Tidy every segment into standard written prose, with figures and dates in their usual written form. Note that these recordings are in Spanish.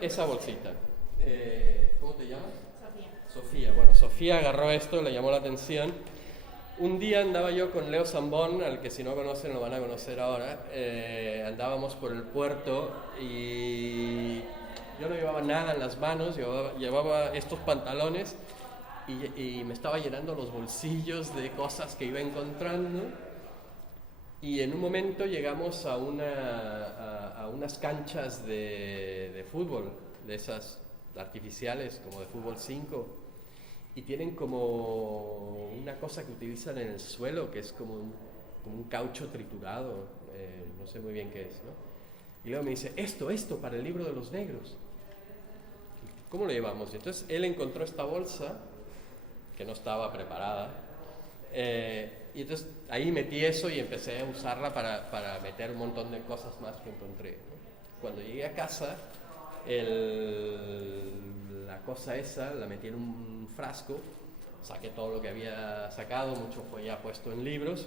esa bolsita. ¿Cómo te llamas? Sofía. Sofía. Bueno, Sofía agarró esto, le llamó la atención. Un día andaba yo con Leo Zambón, al que si no conocen lo van a conocer ahora. Andábamos por el puerto y yo no llevaba nada en las manos, llevaba estos pantalones y me estaba llenando los bolsillos de cosas que iba encontrando. Y en un momento llegamos a unas canchas de fútbol, de esas artificiales, como de fútbol 5, y tienen como una cosa que utilizan en el suelo, que es como un caucho triturado, no sé muy bien qué es, ¿no? Y luego me dice, esto, para el libro de los negros. ¿Cómo lo llevamos? Y entonces él encontró esta bolsa, que no estaba preparada, y entonces ahí metí eso y empecé a usarla para meter un montón de cosas más que encontré, ¿no? Cuando llegué a casa, la cosa esa la metí en un frasco, saqué todo lo que había sacado, mucho fue ya puesto en libros,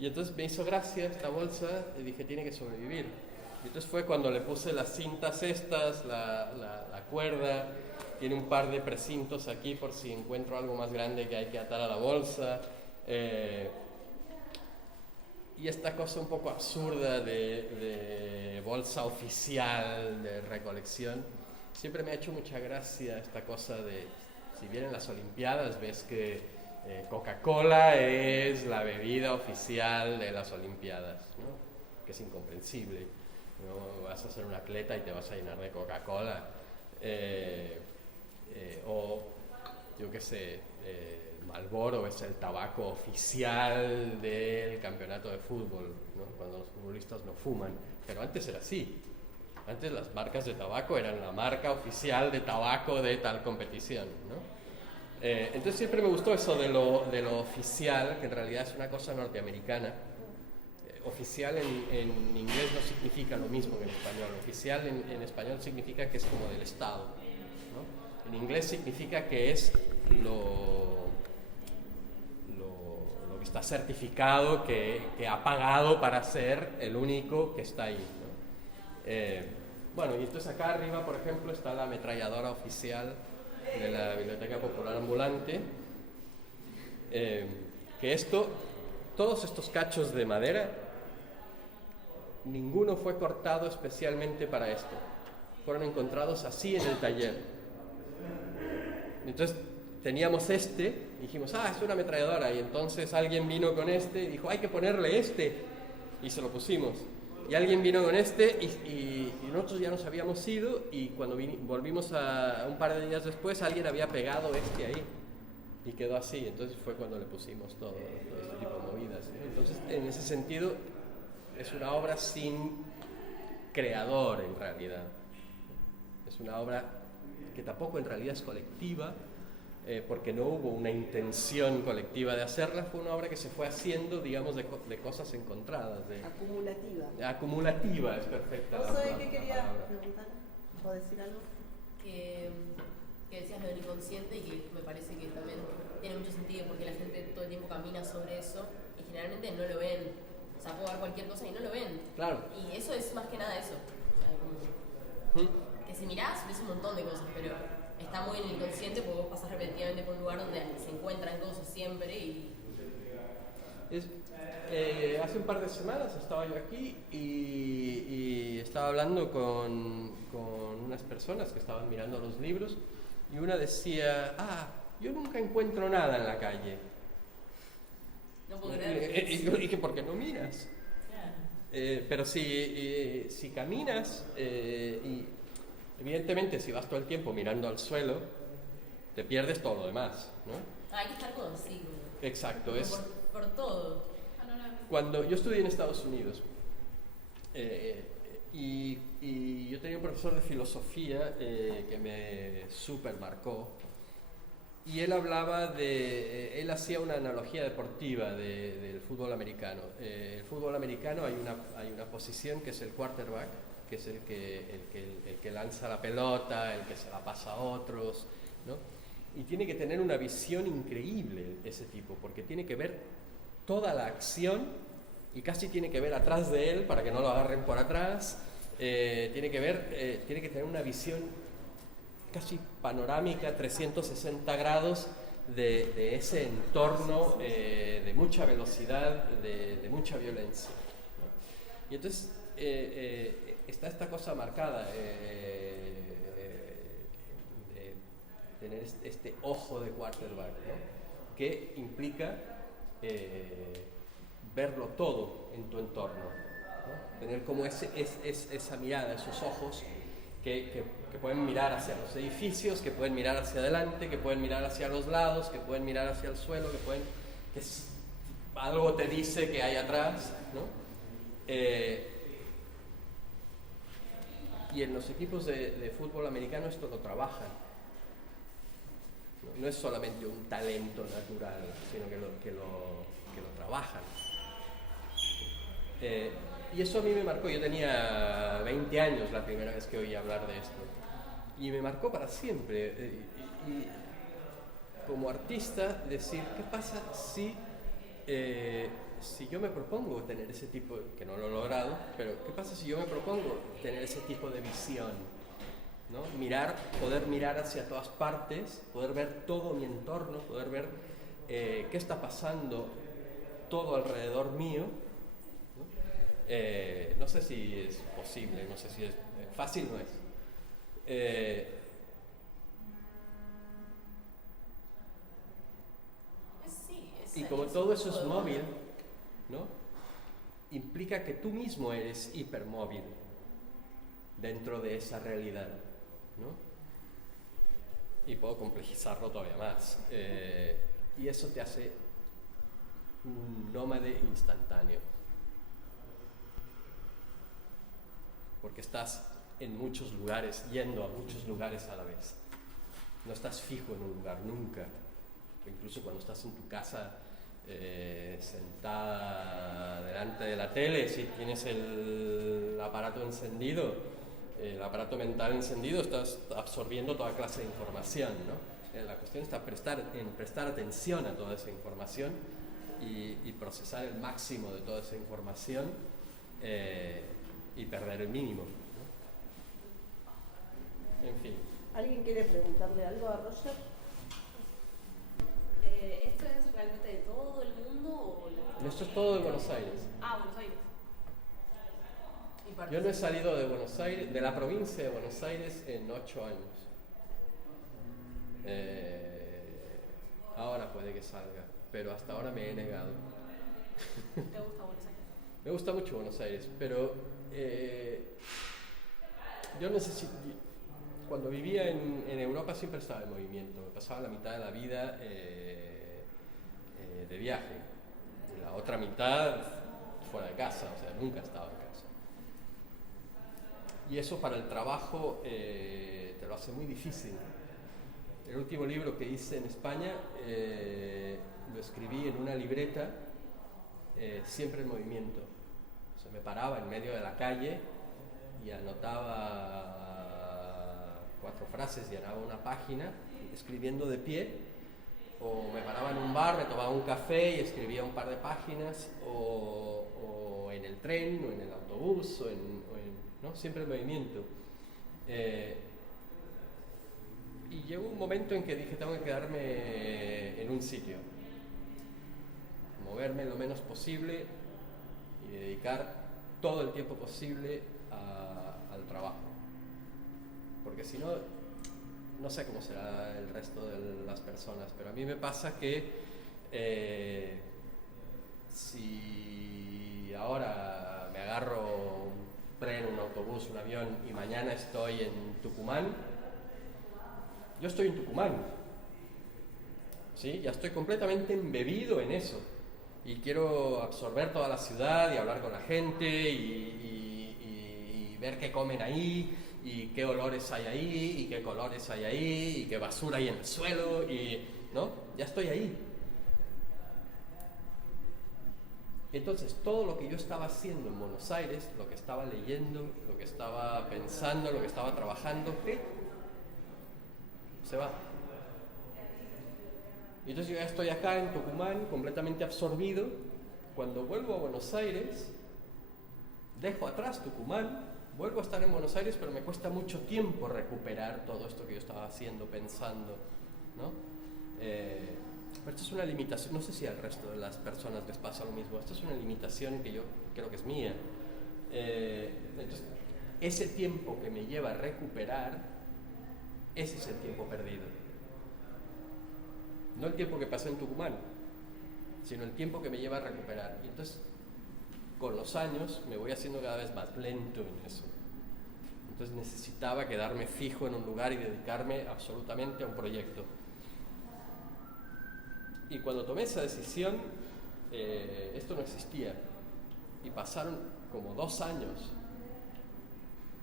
y entonces me hizo gracia esta bolsa y dije, tiene que sobrevivir. Y entonces fue cuando le puse las cintas estas, la cuerda, tiene un par de precintos aquí por si encuentro algo más grande que hay que atar a la bolsa. Y esta cosa un poco absurda de bolsa oficial de recolección, siempre me ha hecho mucha gracia esta cosa de, si bien en las Olimpiadas ves que Coca-Cola es la bebida oficial de las Olimpiadas, ¿no? Que es incomprensible, ¿no? Vas a ser un atleta y te vas a llenar de Coca-Cola, o yo qué sé, Marlboro es el tabaco oficial del campeonato de fútbol, ¿no? Cuando los futbolistas no fuman, pero antes era así. Antes las marcas de tabaco eran la marca oficial de tabaco de tal competición, ¿no? Entonces siempre me gustó eso de lo oficial, que en realidad es una cosa norteamericana. Oficial en inglés no significa lo mismo que en español. Oficial en español significa que es como del Estado, ¿no? En inglés significa que es lo que está certificado, que ha pagado para ser el único que está ahí, ¿no? Bueno, y entonces acá arriba, por ejemplo, está la ametralladora oficial de la Biblioteca Popular Ambulante, que todos estos cachos de madera, ninguno fue cortado especialmente para esto, fueron encontrados así en el taller. Entonces teníamos dijimos, es una ametralladora, y entonces alguien vino con y dijo, hay que ponerle y se lo pusimos. Y alguien vino con y nosotros ya nos habíamos ido, y cuando volvimos un par de días después, alguien había pegado ahí, y quedó así. Entonces fue cuando le pusimos todo este tipo de movidas, ¿no? Entonces, en ese sentido, es una obra sin creador, en realidad. Es una obra que tampoco en realidad es colectiva, porque no hubo una intención colectiva de hacerla, fue una obra que se fue haciendo, digamos, de cosas encontradas. Acumulativa. Acumulativa, es perfecta. ¿Vos sabés qué quería preguntar o decir algo? Que decías lo del inconsciente, y que me parece que también tiene mucho sentido, porque la gente todo el tiempo camina sobre eso y generalmente no lo ven. O sea, puedo ver cualquier cosa y no lo ven. Claro. Y eso es más que nada eso. O sea, que si mirás, ves un montón de cosas, pero está muy en el inconsciente porque vos pasás repetitivamente por un lugar donde se encuentran cosas siempre y... Hace un par de semanas estaba yo aquí y estaba hablando con unas personas que estaban mirando los libros, y una decía, yo nunca encuentro nada en la calle. No puedo creer. Y yo dije, ¿por qué no miras? Pero si caminas, y evidentemente si vas todo el tiempo mirando al suelo, te pierdes todo lo demás, ¿no? Hay que estar consigo. Exacto. Por todo. Cuando yo estudié en Estados Unidos, y yo tenía un profesor de filosofía que me súper marcó, y él él hacía una analogía deportiva del fútbol americano. El fútbol americano hay una posición que es el quarterback, que es el que lanza la pelota, el que se la pasa a otros, ¿no? Y tiene que tener una visión increíble ese tipo, porque tiene que ver toda la acción y casi tiene que ver atrás de él para que no lo agarren por atrás. tiene que tener una visión casi panorámica, 360 grados de ese entorno de mucha velocidad, de mucha violencia, ¿no? Y entonces está esta cosa marcada de tener este ojo de quarterback, ¿no? Que implica verlo todo en tu entorno, ¿no? Tener como esa mirada, esos ojos que pueden mirar hacia los edificios, que pueden mirar hacia adelante, que pueden mirar hacia los lados, que pueden mirar hacia el suelo, que algo te dice que hay atrás, ¿no? Y en los equipos de fútbol americano esto lo trabajan. No es solamente un talento natural, sino que lo trabajan. Y eso a mí me marcó. Yo tenía 20 años la primera vez que oí hablar de esto. Y me marcó para siempre. Y como artista, decir, ¿qué pasa si yo me propongo tener ese tipo, que no lo he logrado, pero ¿qué pasa si yo me propongo tener ese tipo de visión? ¿No? Poder mirar hacia todas partes, poder ver todo mi entorno, poder ver qué está pasando todo alrededor mío. No sé si es posible, no sé si es fácil, no es. Y como todo eso es móvil, ¿no? Implica que tú mismo eres hipermóvil dentro de esa realidad, ¿no? Y puedo complejizarlo todavía más. Y eso te hace un nómade instantáneo. Porque estás en muchos lugares, yendo a muchos lugares a la vez. No estás fijo en un lugar, nunca. Incluso cuando estás en tu casa, sentada delante de la tele, si tienes el aparato encendido, el aparato mental encendido, estás absorbiendo toda clase de información, ¿no? La cuestión está en prestar atención a toda esa información y procesar el máximo de toda esa información y perder el mínimo, ¿no? En fin. ¿Alguien quiere preguntarle algo a Roger? ¿Esto es realmente de todo el mundo o Esto es todo de Buenos Aires. Ah, Buenos Aires. Yo no he salido de Buenos Aires, de la provincia de Buenos Aires, en 8 años. Ahora puede que salga, pero hasta ahora me he negado. ¿Te gusta Buenos Aires? Me gusta mucho Buenos Aires, pero yo no sé si... Cuando vivía en Europa siempre estaba en movimiento, me pasaba la mitad de la vida de viaje, y la otra mitad fuera de casa, o sea, nunca estaba en casa. Y eso para el trabajo te lo hace muy difícil. El último libro que hice en España lo escribí en una libreta, siempre en movimiento. O sea, me paraba en medio de la calle y anotaba 4 frases, llenaba una página escribiendo de pie, o me paraba en un bar, me tomaba un café y escribía un par de páginas, o en el tren, o en el autobús, ¿no? Siempre en movimiento. Y llegó un momento en que dije, tengo que quedarme en un sitio, moverme lo menos posible y dedicar todo el tiempo posible al trabajo. Porque si no, no sé cómo será el resto de las personas, pero a mí me pasa que si ahora me agarro un tren, un autobús, un avión y mañana estoy en Tucumán, yo estoy en Tucumán, ¿sí? Ya estoy completamente embebido en eso y quiero absorber toda la ciudad y hablar con la gente y ver qué comen ahí, y qué olores hay ahí, y qué colores hay ahí, y qué basura hay en el suelo, ¿no? Ya estoy ahí. Entonces, todo lo que yo estaba haciendo en Buenos Aires, lo que estaba leyendo, lo que estaba pensando, lo que estaba trabajando, ¿qué? Se va. Y entonces yo ya estoy acá en Tucumán, completamente absorbido. Cuando vuelvo a Buenos Aires, dejo atrás Tucumán, vuelvo a estar en Buenos Aires, pero me cuesta mucho tiempo recuperar todo esto que yo estaba haciendo, pensando, ¿no? Pero esto es una limitación, no sé si al resto de las personas les pasa lo mismo, esto es una limitación que yo creo que es mía. Entonces, ese tiempo que me lleva a recuperar, ese es el tiempo perdido. No el tiempo que pasé en Tucumán, sino el tiempo que me lleva a recuperar. Y entonces, con los años, me voy haciendo cada vez más lento en eso. Entonces necesitaba quedarme fijo en un lugar y dedicarme absolutamente a un proyecto. Y cuando tomé esa decisión, esto no existía. Y pasaron como 2 años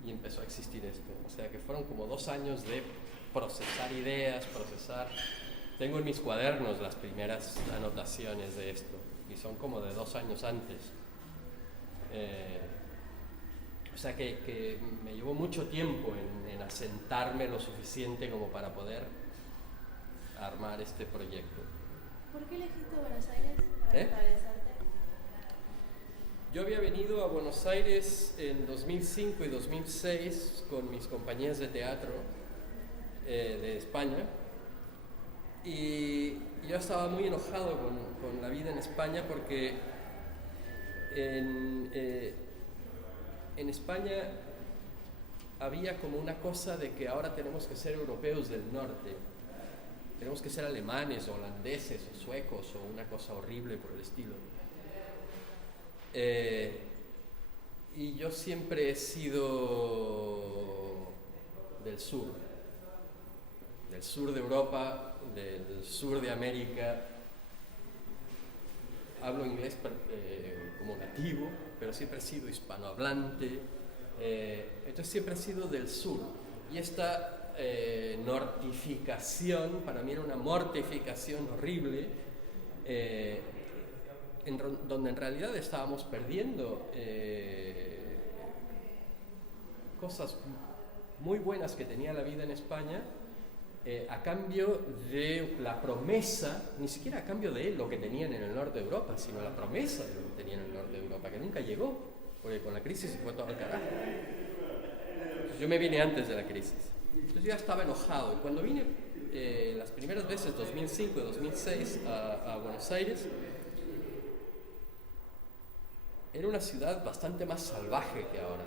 y empezó a existir esto. O sea que fueron como 2 años de procesar ideas, Tengo en mis cuadernos las primeras anotaciones de esto y son como de 2 años antes. O sea que me llevó mucho tiempo en asentarme lo suficiente como para poder armar este proyecto. ¿Por qué elegiste Buenos Aires para establecerte? Yo había venido a Buenos Aires en 2005 y 2006 con mis compañías de teatro de España y yo estaba muy enojado con la vida en España porque en España había como una cosa de que ahora tenemos que ser europeos del norte, tenemos que ser alemanes o holandeses o suecos o una cosa horrible por el estilo. Y yo siempre he sido del sur de Europa, del sur de América. Hablo inglés como nativo, pero siempre he sido hispanohablante, entonces siempre he sido del sur. Y esta nortificación, para mí era una mortificación horrible, donde en realidad estábamos perdiendo cosas muy buenas que tenía la vida en España, a cambio de la promesa, ni siquiera a cambio de lo que tenían en el norte de Europa, sino la promesa de lo que tenían en el norte de Europa, que nunca llegó, porque con la crisis se fue todo al carajo. Entonces, yo me vine antes de la crisis, entonces yo ya estaba enojado, y cuando vine las primeras veces, 2005 y 2006, a Buenos Aires, era una ciudad bastante más salvaje que ahora.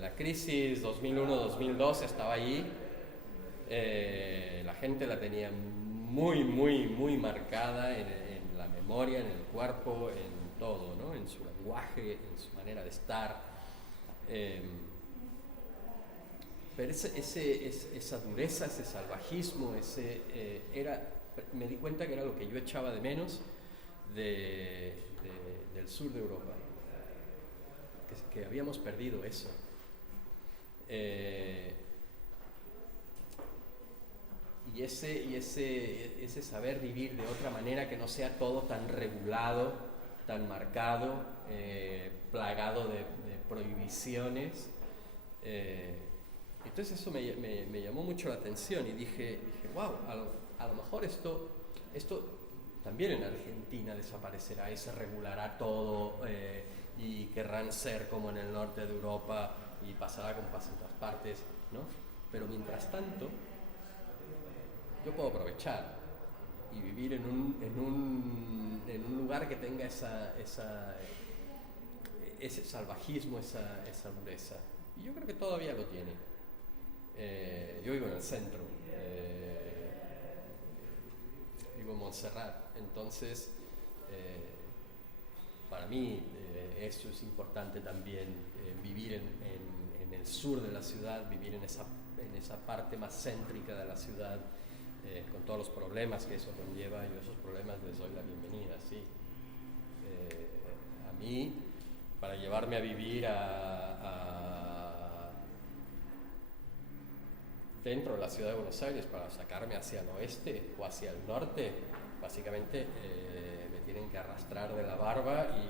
La crisis 2001-2002 estaba allí. La gente la tenía muy marcada en la memoria, en el cuerpo, en todo, ¿no? En su lenguaje, en su manera de estar. Pero esa dureza, ese salvajismo, me di cuenta que era lo que yo echaba de menos del sur de Europa, que habíamos perdido eso. Y ese saber vivir de otra manera, que no sea todo tan regulado, tan marcado, plagado de prohibiciones. Entonces eso me llamó mucho la atención y dije wow, a lo mejor esto también en Argentina desaparecerá y se regulará todo y querrán ser como en el norte de Europa y pasará como pasa en todas partes, ¿no? Pero mientras tanto, yo puedo aprovechar y vivir en un lugar que tenga ese salvajismo, esa dureza. Y yo creo que todavía lo tiene. Yo vivo en el centro, vivo en Montserrat, entonces para mí eso es importante también, vivir en el sur de la ciudad, vivir en esa parte más céntrica de la ciudad, con todos los problemas que eso conlleva. Yo a esos problemas les doy la bienvenida, sí. A mí, para llevarme a vivir dentro de la ciudad de Buenos Aires, para sacarme hacia el oeste o hacia el norte, básicamente me tienen que arrastrar de la barba y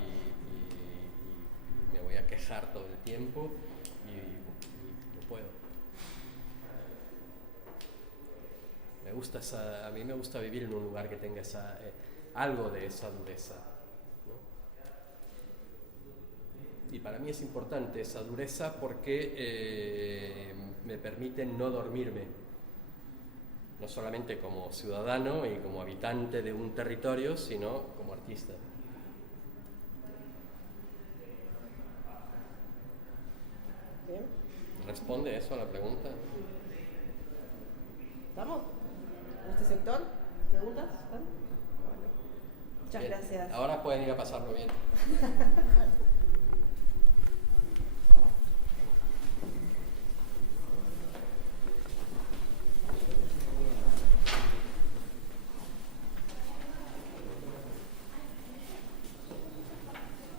me voy a quejar todo el tiempo y no puedo. A mí me gusta vivir en un lugar que tenga algo de esa dureza, ¿no? y para mí es importante esa dureza porque me permite no dormirme, no solamente como ciudadano y como habitante de un territorio, sino como artista. Bien. ¿Responde eso a la pregunta? ¿Estamos? ¿En este sector? ¿Preguntas? ¿Están? Bueno. Muchas Bien. gracias. Ahora pueden ir a pasarlo bien.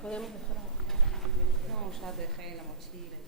Podemos dejar. No, ya te dejé la mochila.